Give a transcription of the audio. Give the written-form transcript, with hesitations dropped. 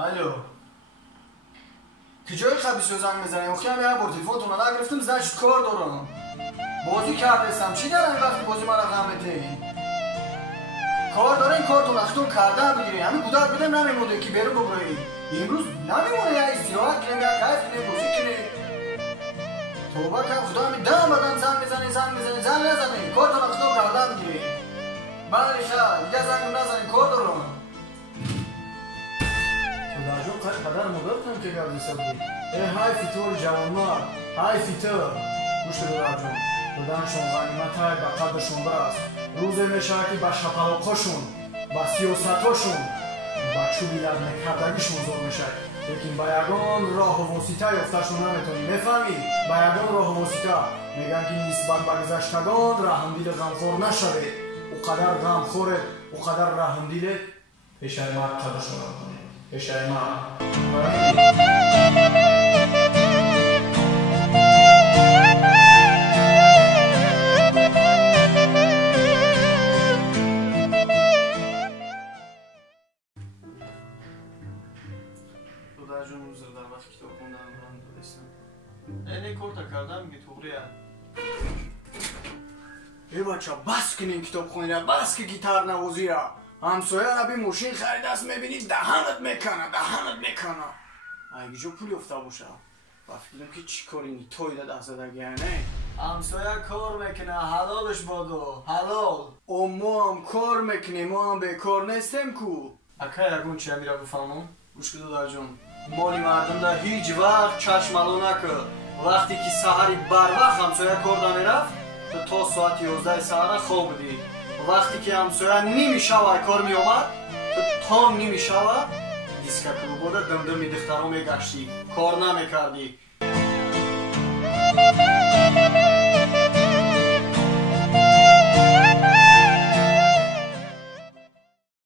الو کجای خبیث رو زنگ میزنه؟ اخیم یه بار تلفنتون رو نگرفتم زن شد کار دارم بازی کردستم چی دارم این وقتی بازی من غمته کار داره این کارتون اختون کردن بگیری همین گودار بدم نمیمونه که برو ببرایی امروز نمیمونه یا استراحت کنیم یا کیف کنیم بازی کنیم توبه کن خدا همین دم بدن زن میزنی زن نزنی کارتون اختون کردن بگیری بله شد یه زنگ نزنی کار دارم خدا جون قدر مدرتم که گردی سبودی های فیتور جوانمار های فیتور گوش بده جون بدنشون غنیمت های به قدرشون برست روز مشاکی به شپلقاشون به سیاستاشون به چوبی یاد نکردگیشون زور میشه لیکن با یگان راه و واسطه یافتشون نمیتونی میفهمی با یگان راه و واسطه میگن که نسبت به گذشتگان رحمدیل غمخور نشوه او قدر غمخوره او قدر رحمدیل پیشه ما قدرشون نکنه پیشه ما جون روز در وقت کتاب خوندن برام دادستم اینه کارتا کردم میگه توغریه ای بچه بس کنین کتاب خوندن بس که گیتار نوازی را همسایه نبی موشین خرید است میبینی دهنت میکنه اگه جو پولی افته باشه فکرم که چی کار اینی توی ده زدگی نه همسایه کار میکنه حلالش بادو حلال او ما هم کار میکنیم ما هم بیکار نیستیم کو اکا یکون چی میره بفهمم گوش کدو در جون مالی مردم در هیچ وقت چشمالو نکرد وقتی که سحری بر وقت همسایه کار میرفت تا ساعت 11 سحر خواب بودی وقتی که همسایه نیمی شوه کار می آمد تا نیمی شوه دیسکه کلو بوده دمدمی دخترها میگشتی کار نمیکردی